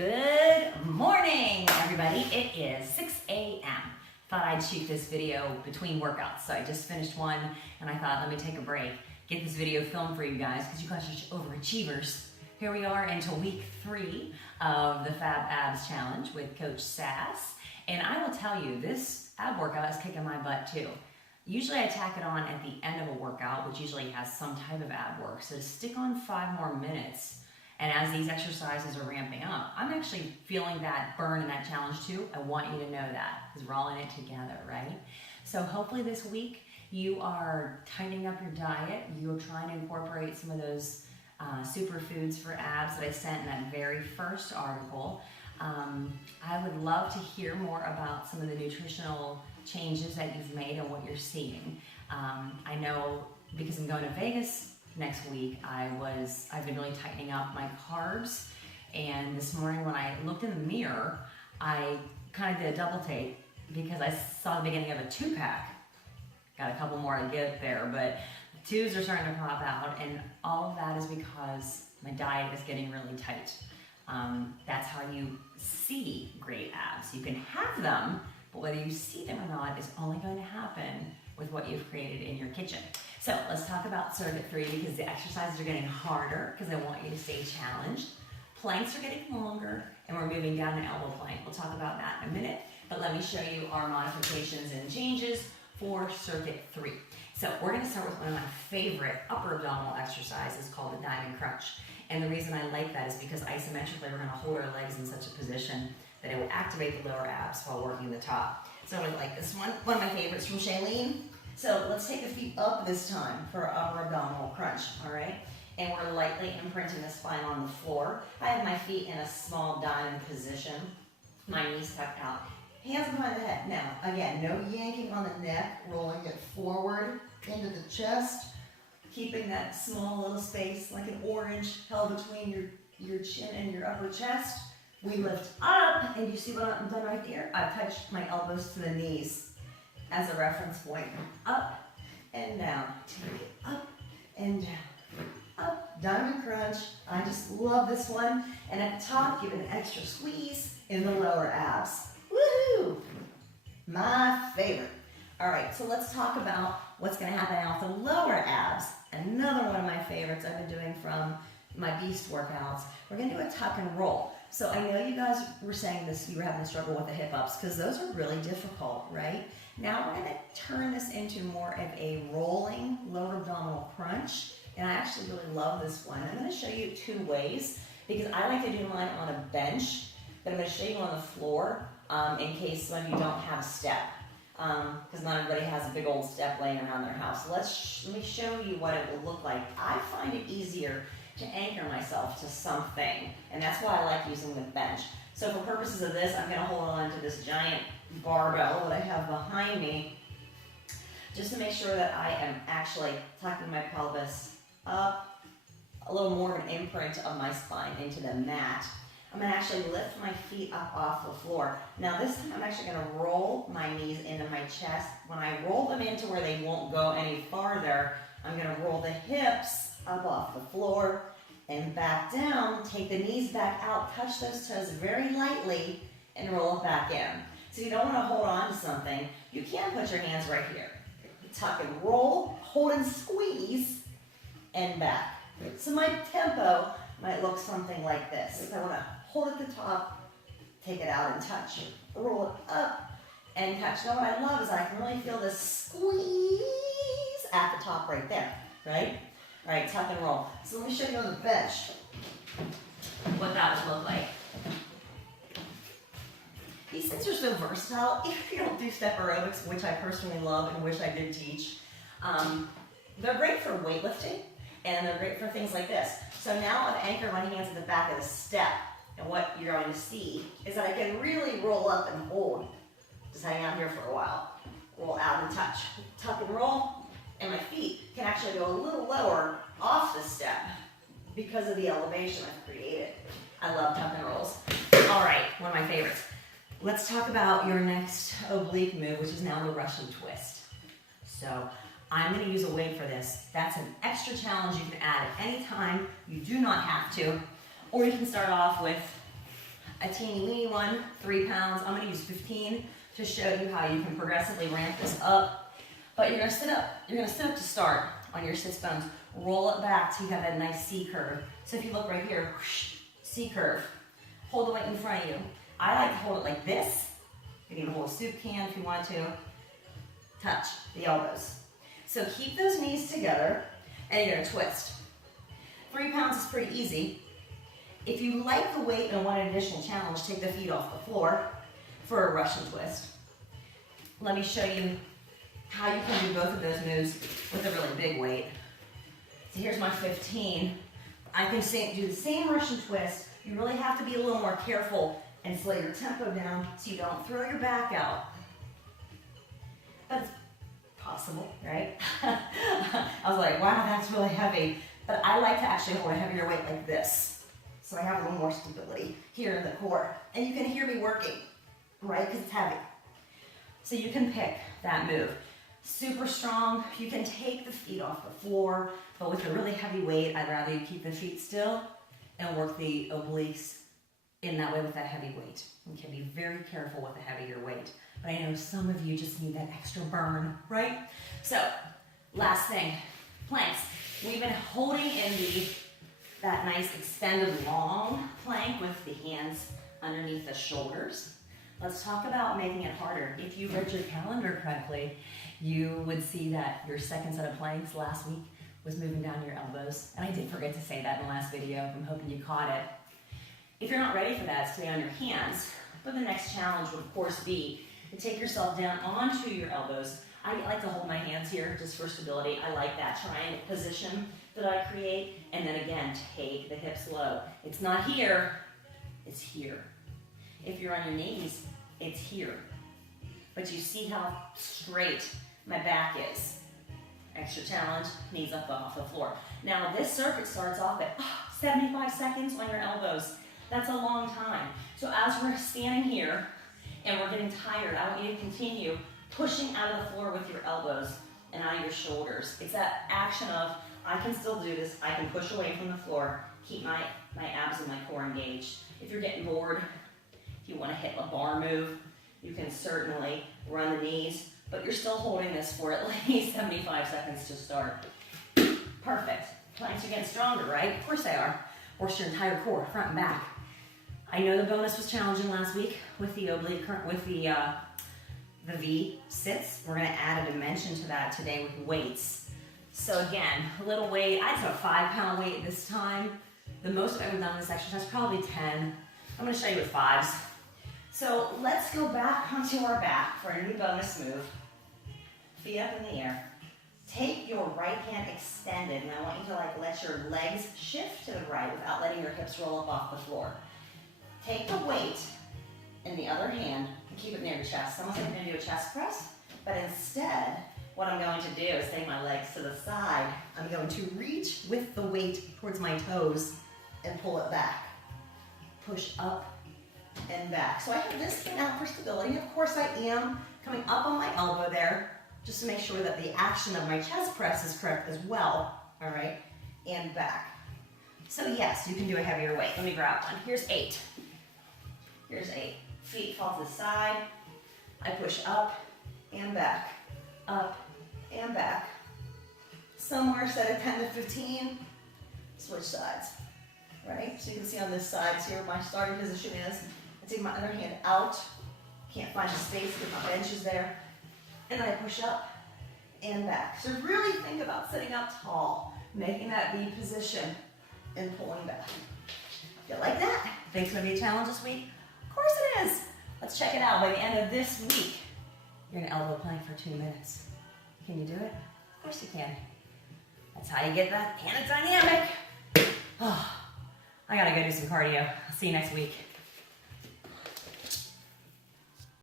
Good morning, everybody. It is 6 a.m. Thought I'd shoot this video between workouts. So I just finished one and I thought, let me take a break, get this video filmed for you guys because you guys are overachievers. Here we are into week 3 of the Fab Abs Challenge with Coach Sass. And I will tell you, this ab workout is kicking my butt too. Usually I tack it on at the end of a workout, which usually has some type of ab work. So to stick on 5 more minutes, and as these exercises are ramping up, I'm actually feeling that burn in that challenge too. I want you to know that because we're all in it together, right? So hopefully this week you are tightening up your diet. You're trying to incorporate some of those superfoods for abs that I sent in that very first article. I would love to hear more about some of the nutritional changes that you've made and what you're seeing. I know because I'm going to Vegas next week, I've been really tightening up my carbs, and this morning when I looked in the mirror, I kind of did a double take because I saw the beginning of a 2-pack. Got a couple more to get there, but 2s are starting to pop out, and all of that is because my diet is getting really tight. That's how you see great abs. You can have them, but whether you see them or not is only going to happen with what you've created in your kitchen. So let's talk about Circuit 3 because the exercises are getting harder because I want you to stay challenged. Planks are getting longer and we're moving down to elbow plank. We'll talk about that in a minute, but let me show you our modifications and changes for Circuit 3. So we're gonna start with one of my favorite upper abdominal exercises called the diamond crunch. And the reason I like that is because isometrically we're gonna hold our legs in such a position that it will activate the lower abs while working the top. So I like this one of my favorites from Shailene. So let's take the feet up this time for our upper abdominal crunch, all right? And we're lightly imprinting the spine on the floor. I have my feet in a small diamond position, my knees tucked out, hands behind the head. Now, again, no yanking on the neck, rolling it forward into the chest, keeping that small little space like an orange held between your chin and your upper chest. We lift up, and you see what I've done right there? I've touched my elbows to the knees as a reference point. Up and down. Take it up and down. Up, diamond crunch. I just love this one. And at the top, give an extra squeeze in the lower abs. Woohoo! My favorite. All right, so let's talk about what's gonna happen now with the lower abs. Another one of my favorites I've been doing from my beast workouts. We're gonna do a tuck and roll. So I know you guys were saying this, you were having a struggle with the hip ups because those are really difficult, right? Now we're gonna turn this into more of a rolling lower abdominal crunch. And I actually really love this one. I'm gonna show you 2 ways because I like to do mine on a bench, but I'm gonna show you on the floor in case some of you don't have a step. Because not everybody has a big old step laying around their house. So let me show you what it will look like. I find it easier to anchor myself to something, and that's why I like using the bench. So for purposes of this, I'm gonna hold on to this giant barbell that I have behind me, just to make sure that I am actually tucking my pelvis up, a little more of an imprint of my spine into the mat. I'm gonna actually lift my feet up off the floor. Now this time I'm actually gonna roll my knees into my chest. When I roll them into where they won't go any farther, I'm gonna roll the hips up off the floor and back down, take the knees back out, touch those toes very lightly, and roll it back in. So you don't want to hold on to something. You can put your hands right here. Tuck and roll, hold and squeeze, and back. So my tempo might look something like this. I want to hold at the top, take it out and touch. Roll it up and touch. Now what I love is I can really feel this squeeze at the top right there, right? All right, tuck and roll. So let me show you on the bench what that would look like. These things are so versatile. If you don't do step aerobics, which I personally love and wish I did teach, they're great for weightlifting and they're great for things like this. So now I've anchored my hands at the back of the step, and what you're going to see is that I can really roll up and hold. Just hang out here for a while. Roll out and touch. Tuck and roll. And my feet can actually go a little lower off the step because of the elevation I've created. I love tuck and rolls. All right, one of my favorites. Let's talk about your next oblique move, which is now the Russian twist. So I'm gonna use a weight for this. That's an extra challenge you can add at any time. You do not have to. Or you can start off with a teeny weeny one, 3 pounds. I'm gonna use 15 to show you how you can progressively ramp this up. But you're gonna sit up to start on your sits bones. Roll it back till you have that nice C curve. So if you look right here, whoosh, C curve. Hold the weight in front of you. I like to hold it like this. You can even hold a soup can if you want to. Touch the elbows. So keep those knees together and you're gonna twist. 3 pounds is pretty easy. If you like the weight and want an additional challenge, take the feet off the floor for a Russian twist. Let me show you how you can do both of those moves with a really big weight. So here's my 15. I can do the same Russian twist. You really have to be a little more careful and slow your tempo down so you don't throw your back out. But it's possible, right? I was like, wow, that's really heavy. But I like to actually hold a heavier weight like this. So I have a little more stability here in the core. And you can hear me working, right? Because it's heavy. So you can pick that move. Super strong. You can take the feet off the floor, but with a really heavy weight, I'd rather you keep the feet still and work the obliques in that way with that heavy weight. You can be very careful with a heavier weight. But I know some of you just need that extra burn, right? So, last thing, planks. We've been holding in that nice extended long plank with the hands underneath the shoulders. Let's talk about making it harder. If you read your calendar correctly, you would see that your second set of planks last week was moving down your elbows. And I did forget to say that in the last video. I'm hoping you caught it. If you're not ready for that, stay on your hands. But the next challenge would, of course, be to take yourself down onto your elbows. I like to hold my hands here just for stability. I like that triangle position that I create. And then again, take the hips low. It's not here, it's here. If you're on your knees, it's here. But you see how straight my back is. Extra challenge, knees up off the floor. Now this circuit starts off at 75 seconds on your elbows. That's a long time. So as we're standing here and we're getting tired, I want you to continue pushing out of the floor with your elbows and out of your shoulders. It's that action of, I can still do this, I can push away from the floor, keep my abs and my core engaged. If you're getting bored, if you want to hit a bar move, you can certainly run the knees, but you're still holding this for at least 75 seconds to start. Perfect. Planks are getting stronger, right? Of course they are. Works your entire core, front and back. I know the bonus was challenging last week with the oblique, with the V sits. We're gonna add a dimension to that today with weights. So again, a little weight. I just have a 5 pound weight this time. The most I've ever done this exercise, probably 10. I'm gonna show you with 5s. So let's go back onto our back for a new bonus move. Feet up in the air. Take your right hand extended, and I want you to let your legs shift to the right without letting your hips roll up off the floor. Take the weight in the other hand and keep it near your chest. It's almost like I'm going to do a chest press, but instead, what I'm going to do is take my legs to the side. I'm going to reach with the weight towards my toes and pull it back. Push up and back. So I have this thing out for stability. Of course, I am coming up on my elbow there, just to make sure that the action of my chest press is correct as well, all right, and back. So yes, you can do a heavier weight. Let me grab one. Here's 8. Here's 8. Feet fall to the side. I push up and back, up and back. Somewhere set of 10 to 15, switch sides, right? So you can see on this side here, my starting position is, I take my other hand out, can't find the space because my bench is there, and I push up and back. So really think about sitting up tall, making that V position, and pulling back. You like that? Think it's going to be a challenge this week? Of course it is. Let's check it out. By the end of this week, you're going to elbow plank for 2 minutes. Can you do it? Of course you can. That's how you get that panic dynamic. Oh, I got to go do some cardio. I'll see you next week.